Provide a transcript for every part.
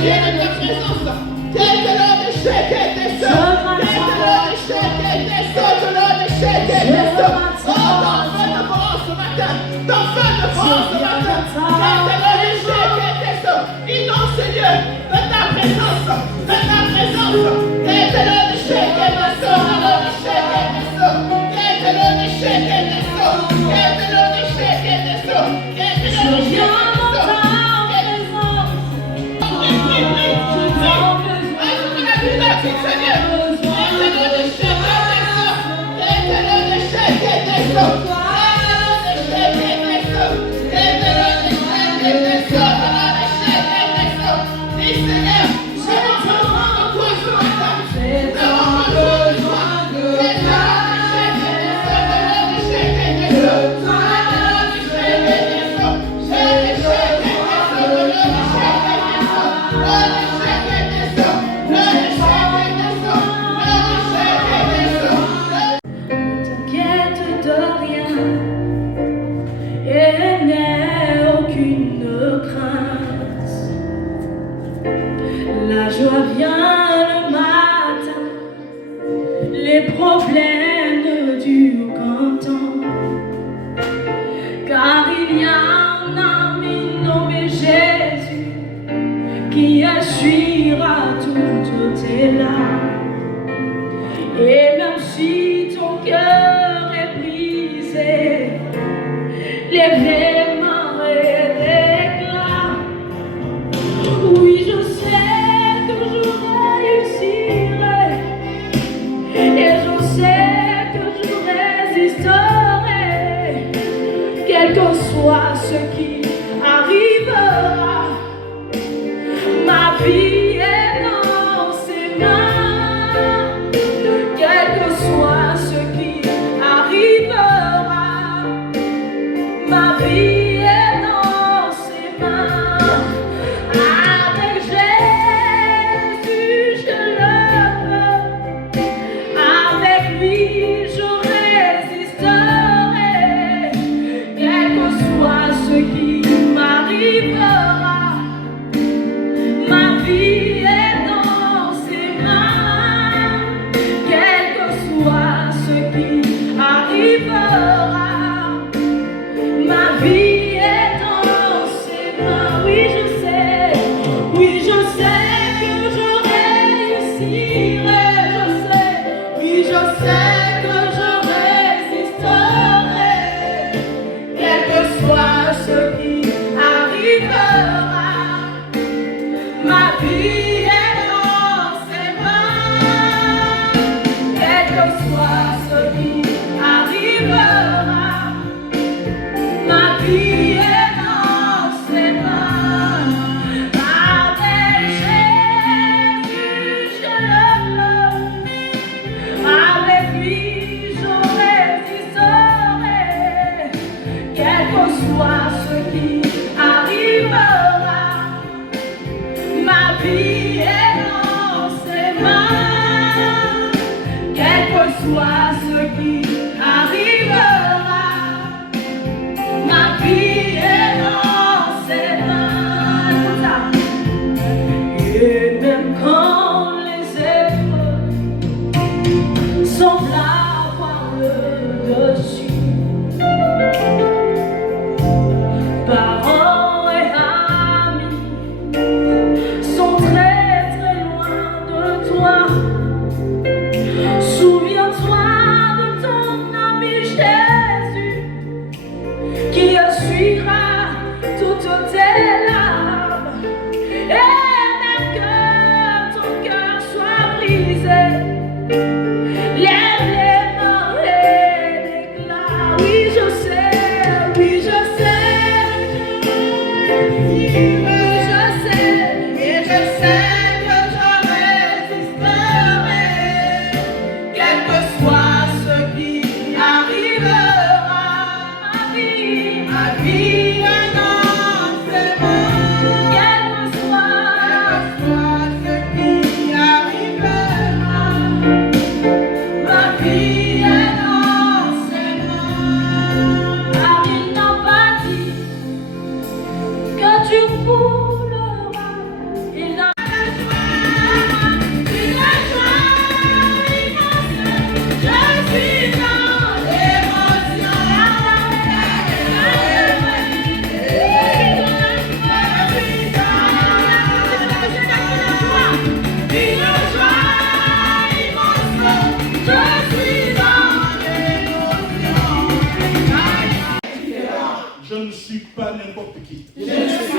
viens de ta présence. Quelques-uns de chèques et des sœurs. Quelques-uns de chèques et des sœurs. Quelques-uns de chèques et des sœurs. Oh, ton feu de force ce matin. Ton feu de force ce matin. Quelques-uns de chèques et des sœurs. Inonde, Seigneur, de ta présence. De ta présence. Quelques-uns de chèques et des sœurs. Quelques-uns de chèques et des sœurs. Quelques-uns de chèques et des sœurs. Quelques-uns de chèques et des sœurs. Quelques-uns de chèques et des sœurs. La joie vient le matin, les problèmes ne durent qu'un temps, car il y a un ami nommé Jésus qui essuiera toutes tes larmes. Et même si ton cœur est brisé, les mains et l'éclat, oui, je sais que je réussirai, et je sais que je résisterai, quel que soit ce qui arrivera. Ma vie est dans ses mains, quel que soit ce qui arrivera. Ma vie est dans ses mains. Avec Jésus, je le peux. Avec lui, je résisterai, quel que soit ce qui m'arrivera. Ma vie est dans ses mains, quel que soit ce qui arrivera. Ma vie est dans ses mains, oui je sais que je réussirai, oui je sais que je résisterai, quel que soit ce qui arrivera. Ma vie est dans ses mains, quel que soit ce qui arrivera. Ma vie est dans ses mains. Avec Jésus, je le peux. Avec lui, je résisterai, quel que soit ce qui arrivera. Ma vie est dans ses mains, quel que soit ce qui arrivera. Ma vie est dans ses mains. Et même quand les épreuves semblent avoir le dessus, parents et amis sont très très loin de toi. Souviens-toi de ton ami Jésus qui essuiera toutes tes larmes. Et même que ton cœur soit brisé, lève-les. pas n'importe qui. Je ne suis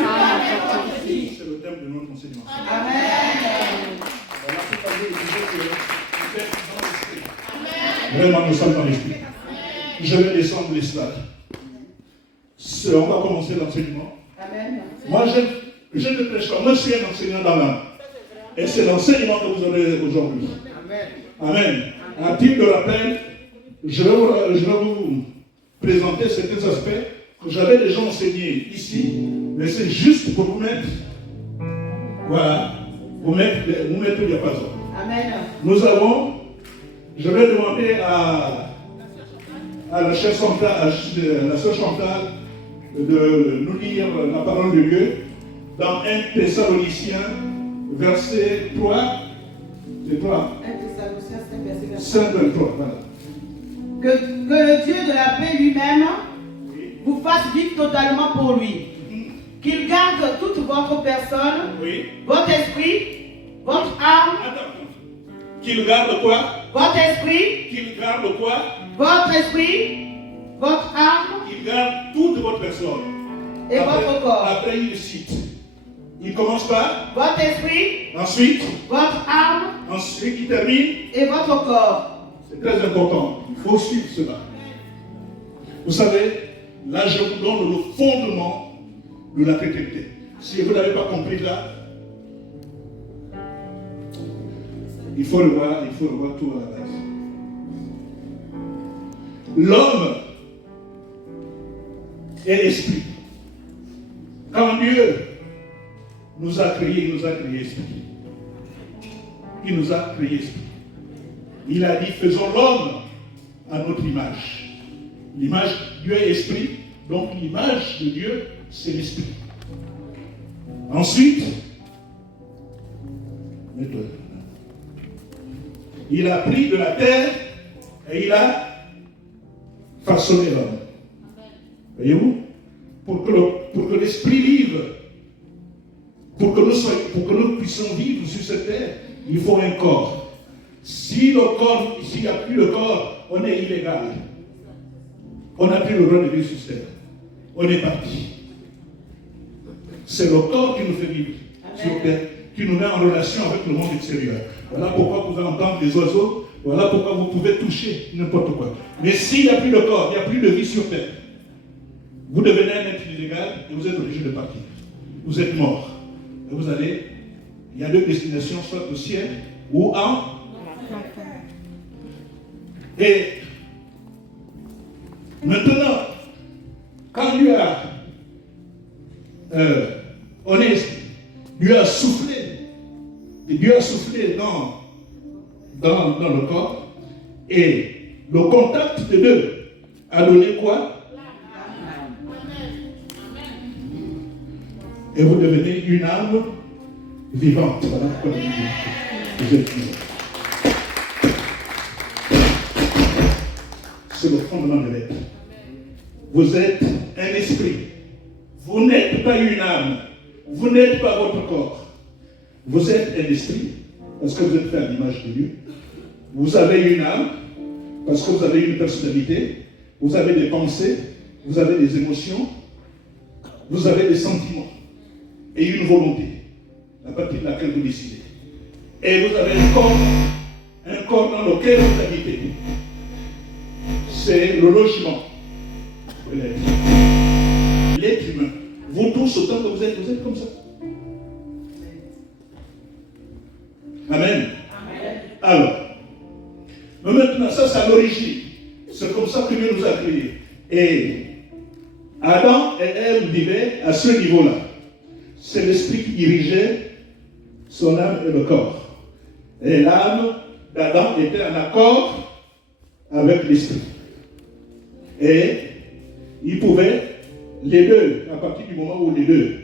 pas n'importe qui. C'est le thème de notre enseignement. Amen. Voilà pourquoi je disais que vous êtes dans l'esprit. Vraiment, nous sommes dans l'esprit. Je vais descendre les slides. On va commencer l'enseignement. Amen. Moi, je ne prêche pas. Moi, je suis un enseignant dans l'âme. Et c'est l'enseignement que vous aurez aujourd'hui. Amen. À titre de rappel, je vais vous présenter certains aspects que j'avais déjà enseignés ici, mais c'est juste pour vous mettre, voilà, vous mettre le diapason. Amen. Nous avons, je vais demander à la chef Chantal, à la sœur Chantal, de nous lire la parole de Dieu dans 1 Thessaloniciens, verset 3. C'est 3. 1 Thessaloniciens 5, verset 5, 23. Voilà. Que le Dieu de la paix lui-même vous fasse vivre totalement pour lui. Qu'il garde toute votre personne, Oui. votre esprit, votre âme, Attends. Qu'il garde quoi? votre esprit, Qu'il garde quoi? votre esprit, votre âme Il garde toute votre personne. et votre corps. Après, il cite. Il commence par, Votre esprit, ensuite, votre âme ensuite il termine. et votre corps. C'est très important. Il faut suivre cela. Vous savez, là, je vous donne le fondement de la chrétienté. Si vous n'avez pas compris là, il faut revoir tout à la base. L'homme est esprit. Quand Dieu nous a créé, il nous a créé esprit. Il nous a créé esprit. Il a dit, faisons l'homme à notre image. L'image, Dieu est esprit, donc l'image de Dieu, c'est l'esprit. Ensuite, il a pris de la terre et il a façonné l'homme. Voyez-vous? Pour que l'esprit vive, pour que nous puissions vivre sur cette terre, il faut un corps. S'il n'y a plus le corps, on est illégal. On n'a plus le droit de vivre sur cette terre. On est parti. C'est le corps qui nous fait vivre sur terre, qui nous met en relation avec le monde extérieur. Voilà pourquoi vous pouvez entendre des oiseaux, voilà pourquoi vous pouvez toucher n'importe quoi. Mais s'il n'y a plus de corps, il n'y a plus de vie sur terre, vous devenez un être illégal et vous êtes obligé de partir. Vous êtes mort. Et vous allez, il y a deux destinations, soit au ciel ou en. Et maintenant, quand Dieu a Dieu a soufflé dans le corps, et le contact de deux a donné quoi? Et vous devenez une âme vivante. Voilà pourquoi vous êtes vivant. C'est le fondement de l'être. Vous êtes un esprit. Vous n'êtes pas une âme. Vous n'êtes pas votre corps. Vous êtes un esprit parce que vous êtes fait à l'image de Dieu. Vous avez une âme parce que vous avez une personnalité. Vous avez des pensées. Vous avez des émotions. Vous avez des sentiments. Et une volonté à partir de laquelle vous décidez. Et vous avez un corps dans lequel vous habitez. C'est le logement de l'être. L'être humain. Vous tous, autant que vous êtes comme ça. Amen. Amen. Alors, mais maintenant, ça c'est à l'origine. C'est comme ça que Dieu nous a créés. Et Adam et Ève vivaient à ce niveau-là. C'est l'esprit qui dirigeait son âme et le corps. Et l'âme d'Adam était en accord avec l'esprit. Et ils pouvaient, les deux, à partir du moment où les deux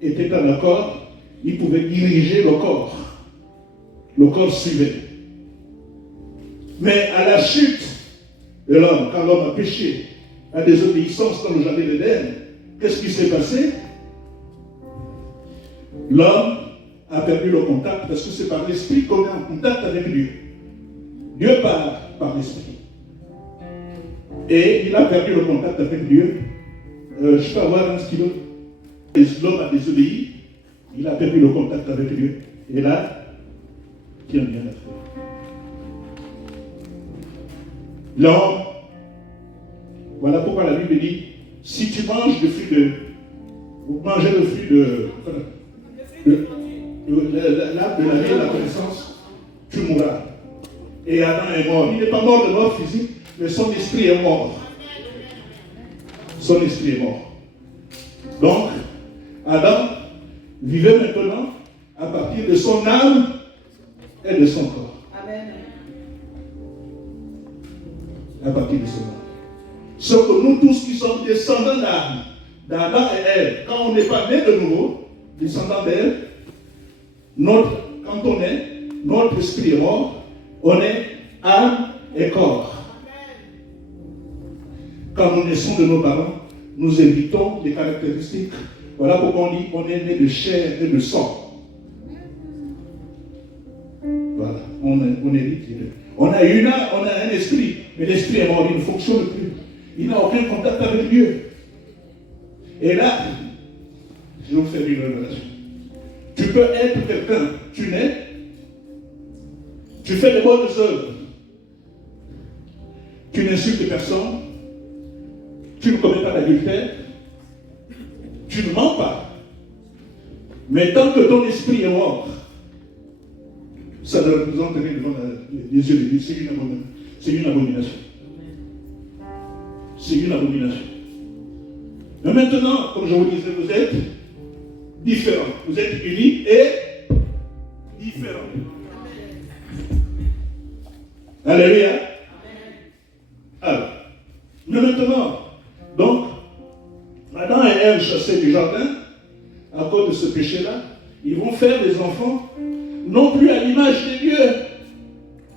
étaient en accord, ils pouvaient diriger le corps. Le corps suivait. Mais à la chute de l'homme, quand l'homme a péché, à désobéissance dans le jardin d'Éden, qu'est-ce qui s'est passé? L'homme a perdu le contact parce que c'est par l'esprit qu'on est en contact avec Dieu. Dieu parle par l'esprit. Et il a perdu le contact avec Dieu. je peux avoir un stylo. Et l'homme a désobéi, il a perdu le contact avec Dieu. Et là, il n'y a rien à faire. L'homme, voilà pourquoi la Bible dit, si tu manges le fruit de... Vous mangez le fruit de l'arbre de la vie et de la connaissance, tu mourras. Et Adam est mort. Il n'est pas mort de mort physique, mais son esprit est mort. Son esprit est mort. Donc, Adam vivait maintenant à partir de son âme et de son corps. Amen. À partir de son âme. Sauf que nous tous qui sommes descendants d'Adam, d'Adam et Ève, quand on n'est pas né de nouveau, descendants d'Ève, quand on est, notre esprit est mort, on est âme et corps. Quand nous naissons de nos parents, nous héritons des caractéristiques. Voilà pourquoi on dit qu'on est né de chair et de sang. Voilà, on hérite les deux. On a un esprit, mais l'esprit est mort, il ne fonctionne plus. Il n'a aucun contact avec Dieu. Et là, je vais vous faire une révélation. Tu peux être quelqu'un, tu nais, tu fais de bonnes œuvres, tu n'insultes personne, tu ne commets pas d'adultère, tu ne mens pas. Mais tant que ton esprit est mort, ça ne représente rien devant les yeux de Dieu. C'est une abomination. C'est une abomination. Mais maintenant, comme je vous disais, vous êtes différents. Vous êtes unis et différents. Alléluia. Alors, mais maintenant, donc, Adam et Ève chassaient du jardin à cause de ce péché-là. Ils vont faire des enfants, non plus à l'image de Dieu.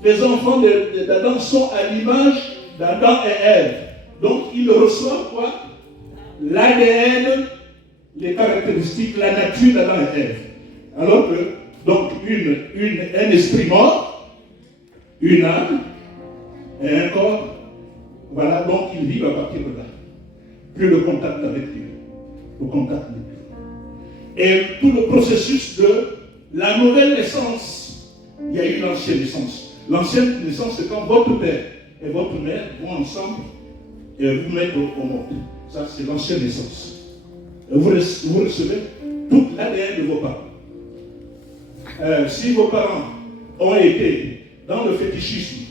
Les enfants d'Adam sont à l'image d'Adam et Ève. Donc, ils reçoivent quoi? L'ADN, les caractéristiques, la nature d'Adam et Ève. Alors que, donc, un esprit mort, une âme et un corps, voilà, donc ils vivent à partir de là. Plus le contact avec Dieu. Le contact avec Dieu. Et tout le processus de la nouvelle naissance, il y a eu l'ancienne naissance. L'ancienne naissance, c'est quand votre père et votre mère vont ensemble et vous mettre au monde. Ça, c'est l'ancienne naissance. Vous recevez toute l'ADN de vos parents. Si vos parents ont été dans le fétichisme,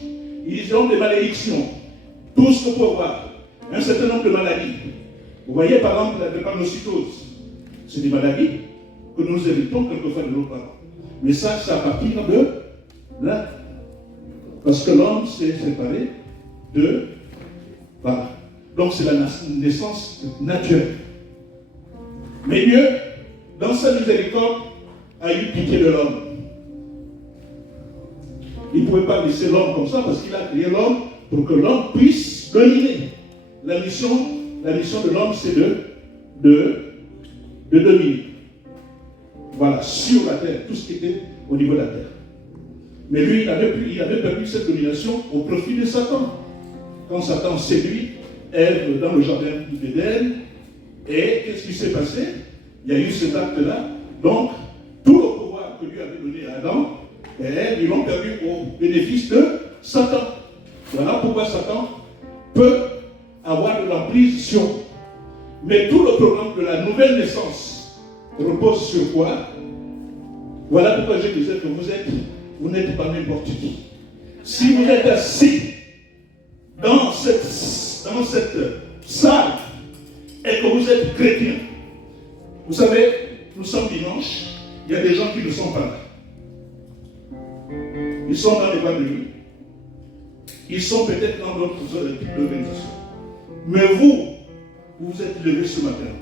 ils ont des malédictions, tout ce qu'on peut voir, un certain nombre de maladies. Vous voyez par exemple la drépanocytose, c'est des maladies que nous héritons quelquefois de nos parents. Mais ça, c'est à partir de là. Parce que l'homme s'est séparé de... Voilà. Donc c'est la naissance naturelle. Mais Dieu, dans sa miséricorde, a eu pitié de l'homme. Il ne pouvait pas laisser l'homme comme ça parce qu'il a créé l'homme pour que l'homme puisse dominer. La mission de l'homme, c'est de dominer. Voilà, sur la terre, tout ce qui était au niveau de la terre. Mais lui, il avait perdu cette domination au profit de Satan. Quand Satan séduit Ève dans le jardin d'Éden, et qu'est-ce qui s'est passé? Il y a eu cet acte-là. Donc, tout le pouvoir que Dieu avait donné à Adam et Ève, ils l'ont perdu au bénéfice de Satan. Voilà pourquoi Satan peut avoir de l'emprise sur vous. Mais tout le programme de la nouvelle naissance repose sur quoi? Voilà pourquoi je disais que vous n'êtes pas n'importe qui. Si vous êtes assis dans cette salle et que vous êtes chrétien, vous savez, nous sommes dimanche, il y a des gens qui ne sont pas là. Ils sont dans les boîtes de nuit. Ils sont peut-être dans d'autres types d'organisation. Mais vous êtes levés ce matin.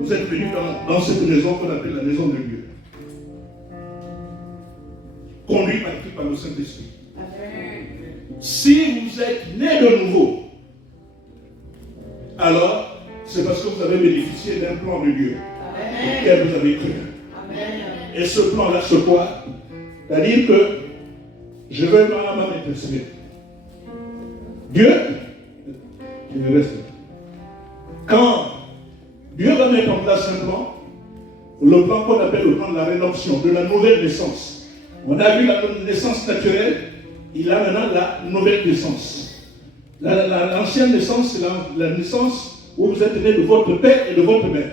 Vous êtes venus dans cette maison qu'on appelle la maison de Dieu. Conduit par le Saint-Esprit. Si vous êtes né de nouveau, alors c'est parce que vous avez bénéficié d'un plan de Dieu auquel vous avez cru. Et ce plan-là, c'est quoi? C'est-à-dire que je vais m'intercéder. Dieu, je reste. Quand Dieu va mettre en place un plan, le plan qu'on appelle le plan de la rédemption, de la nouvelle naissance. On a vu la naissance naturelle, il a maintenant la nouvelle naissance. L'ancienne naissance, c'est la naissance où vous êtes né de votre père et de votre mère.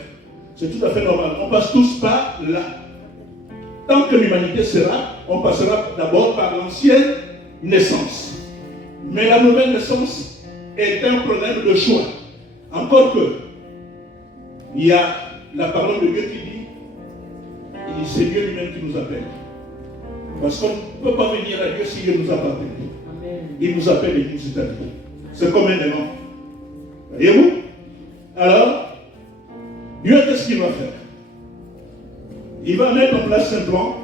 C'est tout à fait normal. On passe tous par là. Tant que l'humanité sera, on passera d'abord par l'ancienne naissance. Mais la nouvelle naissance est un problème de choix. Encore que, il y a la parole de Dieu qui dit, c'est Dieu lui-même qui nous appelle. Parce qu'on ne peut pas venir à Dieu si Dieu nous a pas appelé. Il nous appelle et il nous établit. C'est comme un aimant. Voyez-vous? Alors, Dieu, qu'est-ce qu'il va faire? Il va mettre en place un plan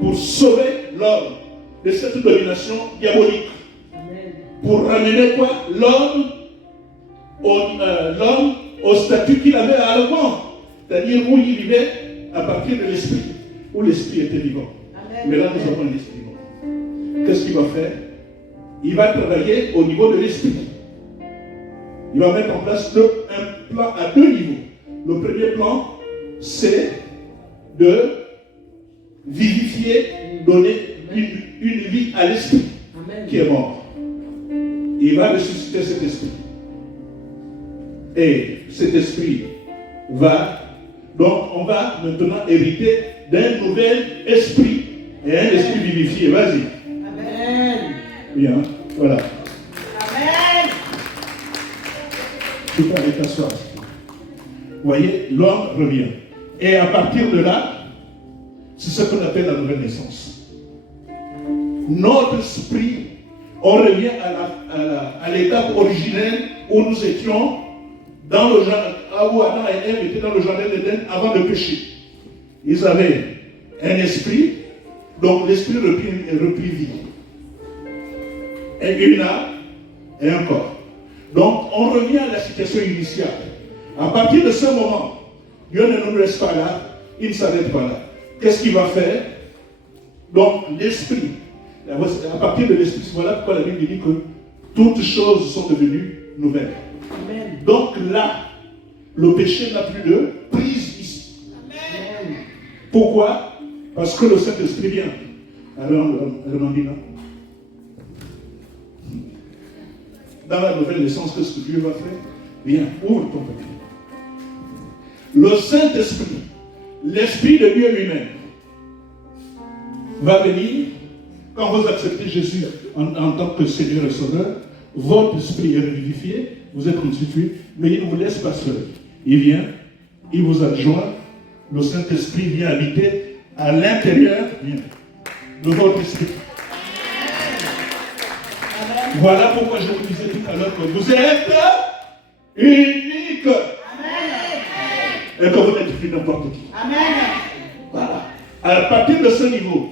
pour sauver l'homme de cette domination diabolique. Pour ramener quoi? L'homme au statut qu'il avait avant. C'est-à-dire où il vivait à partir de l'esprit. Où l'esprit était vivant. Mais là, nous avons un esprit vivant. Qu'est-ce qu'il va faire? Il va travailler au niveau de l'esprit. Il va mettre en place un plan à deux niveaux. Le premier plan, c'est de vivifier, donner une vie à l'esprit qui est mort. Il va ressusciter cet esprit. Et cet esprit va, donc on va maintenant hériter d'un nouvel esprit. Et un esprit vivifié. Vas-y. Amen. Bien, voilà. Amen. Tu peux aller t'asseoir. Vous voyez, l'homme revient. Et à partir de là, c'est ce qu'on appelle la nouvelle naissance. Notre esprit, on revient à l'étape originelle où nous étions dans le jardin, où Adam et Ève étaient dans le jardin d'Éden avant de pécher. Ils avaient un esprit, donc l'esprit reprit vie. Et une âme et un corps. Donc on revient à la situation initiale. À partir de ce moment, Dieu ne nous laisse pas là, il ne s'arrête pas là. Qu'est-ce qu'il va faire? Donc l'esprit, à partir de l'esprit, voilà pourquoi la Bible dit que toutes choses sont devenues nouvelles. Amen. Donc là, le péché n'a plus de prise ici. Amen. Pourquoi? Parce que le Saint-Esprit vient. Alors, Armandina. Dans la nouvelle naissance, qu'est-ce que Dieu va faire? Viens, ouvre ton papier. Le Saint-Esprit, l'Esprit de Dieu lui-même, va venir, quand vous acceptez Jésus en tant que Seigneur et Sauveur, votre esprit est vivifié, vous êtes constitué, mais il ne vous laisse pas seul. Il vient, il vous adjoint, le Saint-Esprit vient habiter à l'intérieur de votre esprit. Voilà pourquoi je vous disais tout à l'heure que vous êtes unique. Et que vous n'êtes plus n'importe qui. Amen. Voilà. À partir de ce niveau,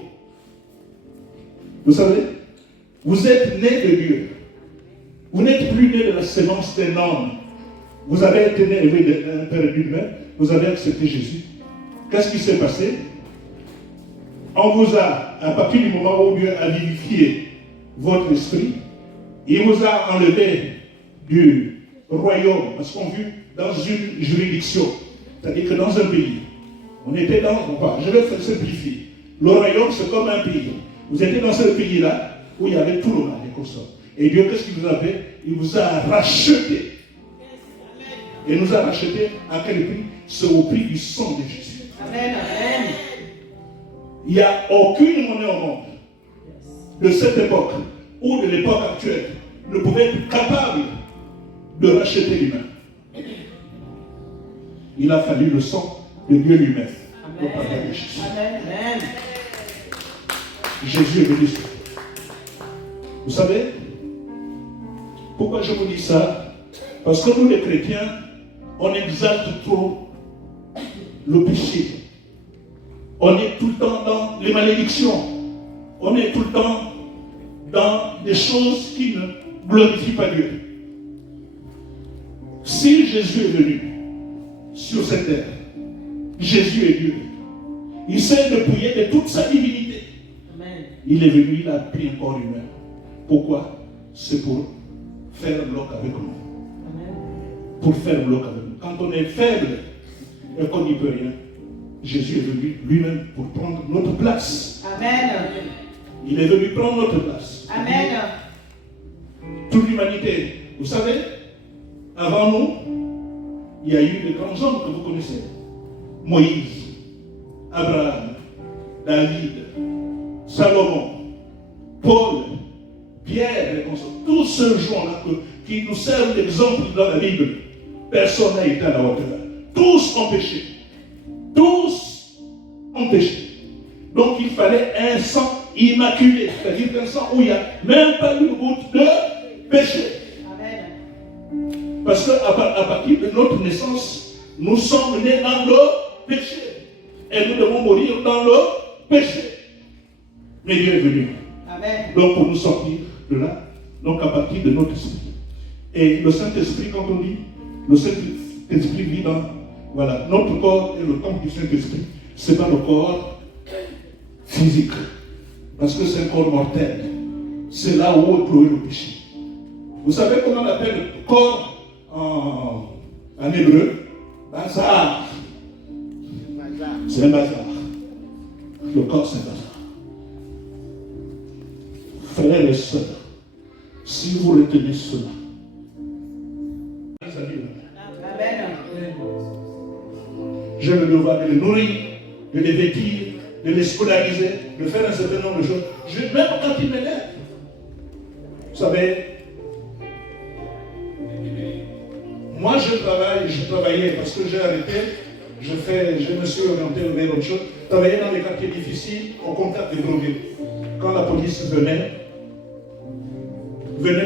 vous savez, vous êtes né de Dieu. Vous n'êtes plus né de la sémence d'un homme. Vous avez été né d'un père et d'une mère. Vous avez accepté Jésus. Qu'est-ce qui s'est passé? On vous a, à partir du moment où Dieu a vivifié votre esprit, il vous a enlevé du royaume, parce qu'on vit dans une juridiction, c'est-à-dire que dans un pays, on était dans, je vais simplifier, le royaume c'est comme un pays. Vous étiez dans ce pays-là où il y avait tout le mal, les consommes. Et Dieu, qu'est-ce qu'il vous a fait? Il vous a racheté. Et nous a racheté à quel prix? C'est au prix du sang de Jésus. Amen. Amen. Il n'y a aucune monnaie au monde de cette époque ou de l'époque actuelle ne pouvait être capable de racheter l'humain. Il a fallu le sang de Dieu lui-même. Amen. Amen. Jésus est venu. Vous savez pourquoi je vous dis ça? Parce que nous les chrétiens, on exalte trop le péché. On est tout le temps dans les malédictions. On est tout le temps dans des choses qui ne glorifient pas Dieu. Si Jésus est venu sur cette terre, Jésus est Dieu. Il s'est dépouillé de toute sa divinité. Amen. Il est venu, il a pris un corps humain. Pourquoi? C'est pour faire un bloc avec nous. Amen. pour faire bloc avec nous. Quand on est faible et qu'on n'y peut rien, Jésus est venu lui-même pour prendre notre place. Amen. Il est venu prendre notre place. Amen. Toute l'humanité, vous savez, avant nous, il y a eu des grands hommes que vous connaissez. Moïse, Abraham, David, Salomon, Paul, Pierre, et consorts. Tous ces gens-là qui nous servent d'exemple dans la Bible, personne n'a été à la hauteur. Tous ont péché. Tous ont péché. Donc il fallait un sang immaculé, c'est-à-dire un sang où il n'y a même pas une goutte de péché. Amen. Parce qu'à partir de notre naissance, nous sommes nés dans le péché. Et nous devons mourir dans le péché. Mais Dieu est venu. Amen. Donc pour nous sortir de là, donc à partir de notre esprit. Et le Saint-Esprit, quand on dit, le Saint-Esprit vit dans, voilà, notre corps est le temple du Saint-Esprit. Ce n'est pas le corps physique. Parce que c'est un corps mortel. C'est là où est cloué le péché. Vous savez comment on appelle le corps en hébreu? Bazar. C'est un bazar. Le corps, c'est un bazar. Frères et sœurs, si vous retenez cela, Amen. j'ai le devoir de les nourrir, de les vêtir, de les scolariser, de faire un certain nombre de choses. Même quand ils m'élèvent. Vous savez, moi je travaillais parce que j'ai arrêté, je me suis orienté vers autre chose. Je travaillais dans les quartiers difficiles, au contact des drogués. Quand la police venait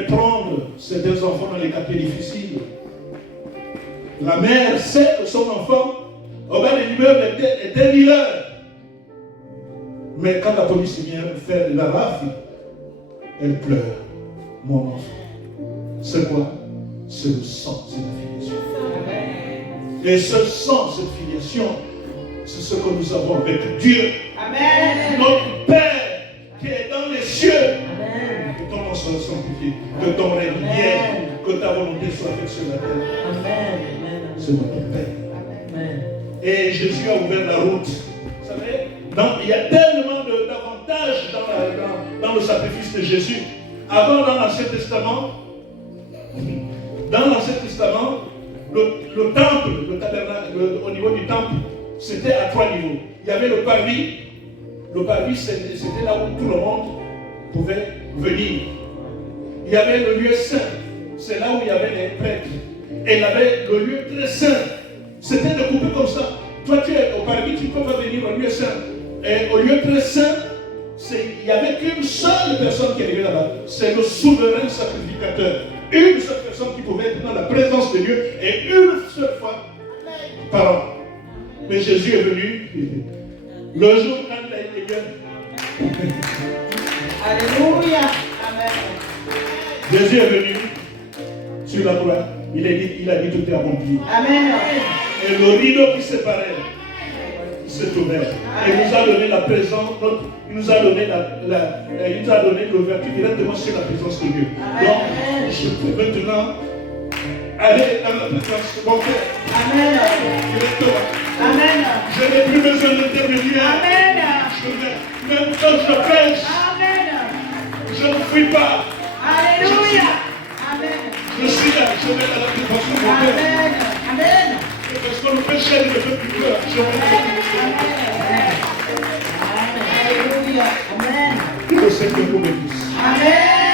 prendre certains enfants dans les quartiers difficiles, la mère sait que son enfant, regarde l'immeuble était dealer. Mais quand la police vient faire la rafle, elle pleure. Mon enfant. C'est quoi? C'est le sang, c'est la filiation. Et ce sang, cette filiation, c'est ce que nous avons avec Dieu. Amen. Notre Père qui est dans les cieux. Amen. Que ton nom soit sanctifié, que ton règne vienne, que ta volonté soit faite sur la terre. Amen. C'est notre Père. Amen. Et Jésus a ouvert la route. Vous savez, il y a tellement d'avantages dans le sacrifice de Jésus. Avant, dans l'Ancien Testament, le temple, le tabernacle, au niveau du temple, c'était à 3 niveaux. Il y avait le parvis. Le parvis, c'était là où tout le monde pouvait venir. Il y avait le lieu saint. C'est là où il y avait les prêtres. Et il y avait le lieu très saint. C'était découpé comme ça. Toi, tu es au parvis, tu ne peux pas venir au lieu saint. Et au lieu très saint, il n'y avait qu'une seule personne qui arrivait là-bas. C'est le souverain sacrificateur. Une seule personne qui pouvait être dans la présence de Dieu et une seule fois par an. Mais Jésus est venu le jour quand il a été bien. Alléluia. Amen. Jésus est venu sur la croix. Il a dit tout est accompli. Amen. Et le rideau qui séparait s'est ouvert. Et il nous a donné la présence, il nous a donné l'ouverture directement sur la présence de Dieu. Donc, je peux maintenant aller dans la présence de mon Père. Amen. Directement. Amen. Je n'ai plus besoin d'intermédiaire. Amen. Même quand je pêche, Amen. je ne fuis pas. Alléluia. Amen. Je suis là, je vais à la présence de mon Père. Amen. Amen. Parce que le péché ne me fait plus peur. Je vais Alléluia. Amen. que le Seigneur vous bénisse. Amen.